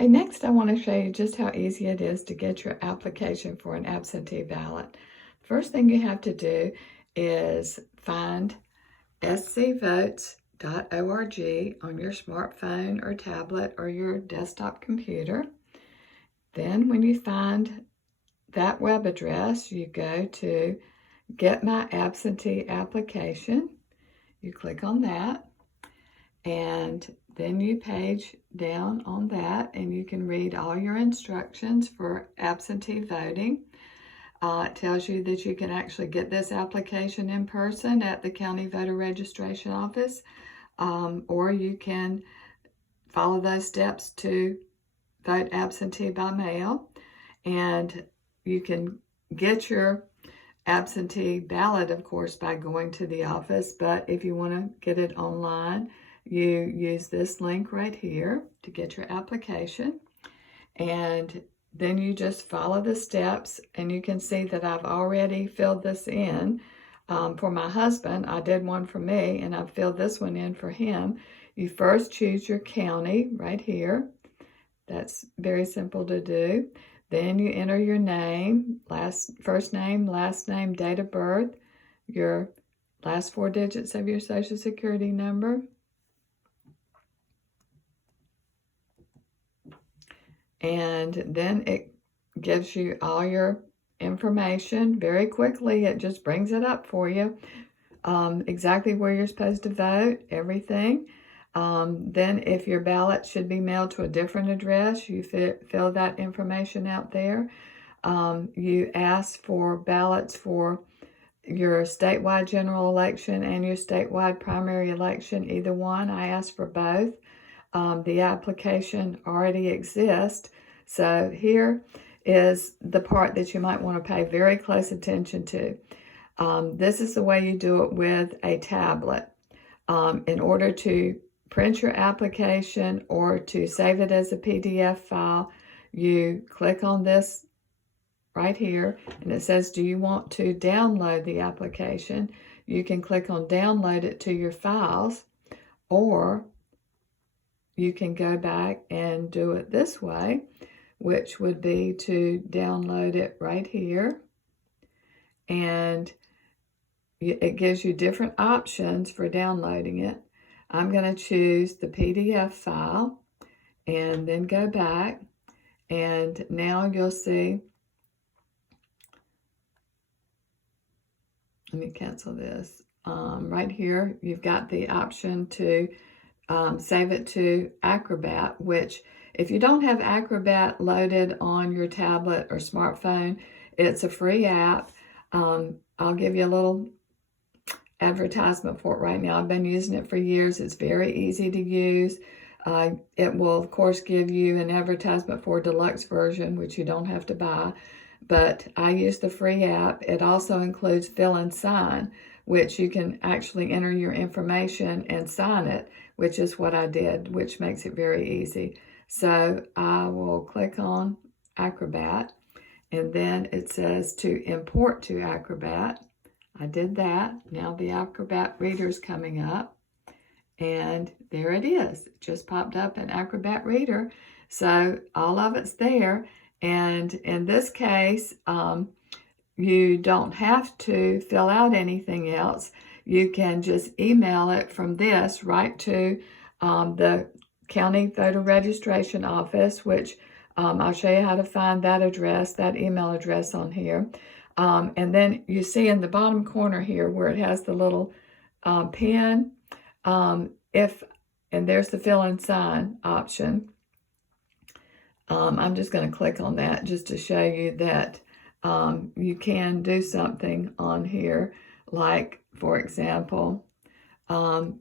Okay, next I want to show you just how easy it is to get your application for an absentee ballot. First thing you have to do is find scvotes.org on your smartphone or tablet or your desktop computer. Then when you find that web address, you go to Get My Absentee Application. You click on that, and then you page down on that, and you can read all your instructions for absentee voting. It tells you that you can actually get this application in person at the county voter registration office, or you can follow those steps to vote absentee by mail. And you can get your absentee ballot, of course, by going to the office, but if you want to get it online, you use this link right here to get your application, and then you just follow the steps, and you can see that I've already filled this in. For my husband, I did one for me, and I've filled this one in for him. You first choose your county right here. That's very simple to do. Then you enter your name, first name, last name, date of birth, your last 4 digits of your Social Security number, and then it gives you all your information very quickly. It just brings it up for you, exactly where you're supposed to vote, everything. Then if your ballot should be mailed to a different address, you fill that information out there. You ask for ballots for your statewide general election and your statewide primary election, either one. I asked for both. The application already exists. So here is the part that you might want to pay very close attention to. This is the way you do it with a tablet. In order to print your application or to save it as a PDF file, you click on this right here, and it says, do you want to download the application? You can click on download it to your files, or you can go back and do it this way, which would be to download it right here. And it gives you different options for downloading it. I'm going to choose the PDF file and then go back, and now you'll see, let me cancel this. Right here, you've got the option to save it to Acrobat, which if you don't have Acrobat loaded on your tablet or smartphone, it's a free app. I'll give you a little advertisement for it right now. I've been using it for years. It's very easy to use. It will, of course, give you an advertisement for a deluxe version, which you don't have to buy, but I use the free app. It also includes fill and sign, which you can actually enter your information and sign it, which is what I did, which makes it very easy. So I will click on Acrobat, and then it says to import to Acrobat. I did that. Now the Acrobat Reader is coming up, and there it is. It just popped up in Acrobat Reader. So all of it's there. And in this case, you don't have to fill out anything else. You can just email it from this right to the county voter registration office, which I'll show you how to find that address, that email address on here. And then you see in the bottom corner here where it has the little pen, and there's the fill and sign option. I'm just going to click on that just to show you that you can do something on here. Like, for example,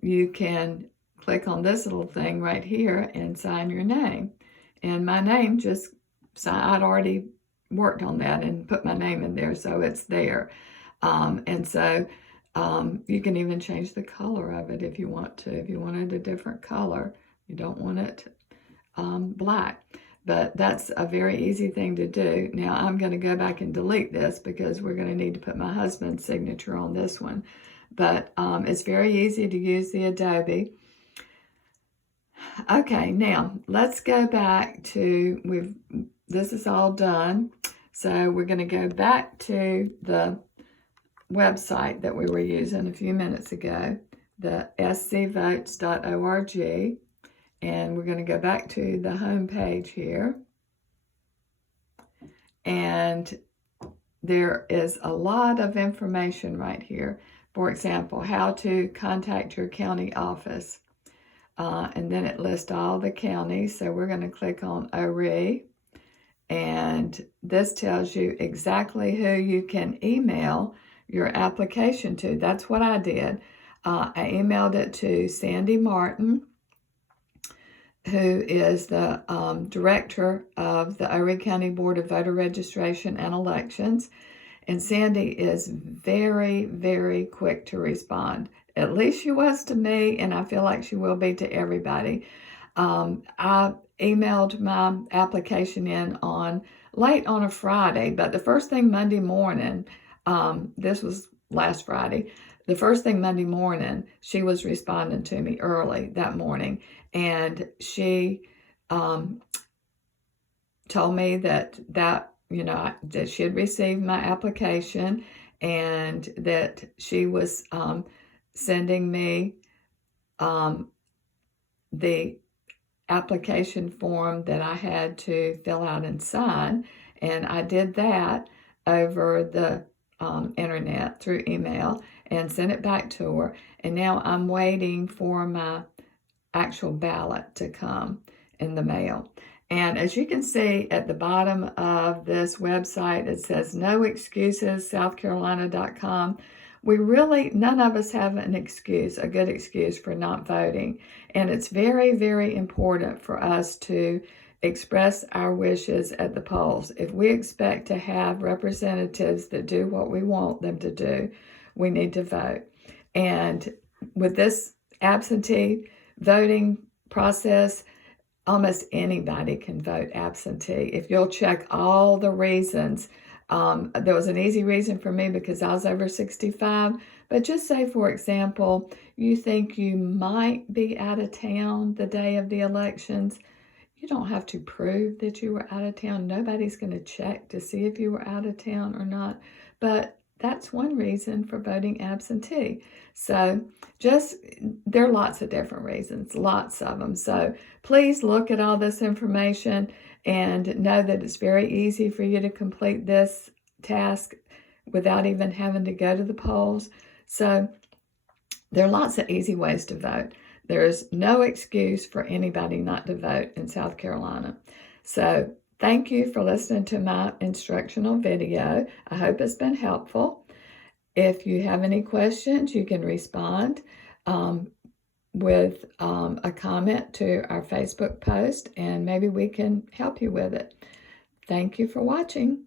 you can click on this little thing right here and sign your name. And my name I'd already worked on that and put my name in there, so it's there. And so you can even change the color of it if you want to. If you wanted a different color, you don't want it black. But that's a very easy thing to do. Now I'm going to go back and delete this because we're going to need to put my husband's signature on this one. But it's very easy to use the Adobe. Okay, now let's go back to, this is all done. So we're going to go back to the website that we were using a few minutes ago, the scvotes.org, and we're going to go back to the home page here. And there is a lot of information right here. For example, how to contact your county office. And then it lists all the counties. So we're going to click on Horry. And this tells you exactly who you can email your application to. That's what I did. I emailed it to Sandy Martin, who is the director of the Horry County Board of Voter Registration and Elections. And Sandy is very, very quick to respond. At least she was to me, and I feel like she will be to everybody. I emailed my application in late on a Friday, but the first thing Monday morning, this was last Friday, the first thing Monday morning, she was responding to me early that morning, and she told me that she had received my application and that she was sending me the application form that I had to fill out and sign, and I did that over the internet through email and sent it back to her. And now I'm waiting for my actual ballot to come in the mail. And as you can see at the bottom of this website, it says no excuses, southcarolina.com. None of us have an excuse, a good excuse for not voting. And it's very, very important for us to express our wishes at the polls. If we expect to have representatives that do what we want them to do, we need to vote. And with this absentee voting process, almost anybody can vote absentee. If you'll check all the reasons, there was an easy reason for me because I was over 65, but just say, for example, you think you might be out of town the day of the elections. You don't have to prove that you were out of town. Nobody's going to check to see if you were out of town or not, but that's one reason for voting absentee. So there are lots of different reasons, lots of them. So please look at all this information and know that it's very easy for you to complete this task without even having to go to the polls. So there are lots of easy ways to vote. There is no excuse for anybody not to vote in South Carolina. So thank you for listening to my instructional video. I hope it's been helpful. If you have any questions, you can respond with a comment to our Facebook post, and maybe we can help you with it. Thank you for watching.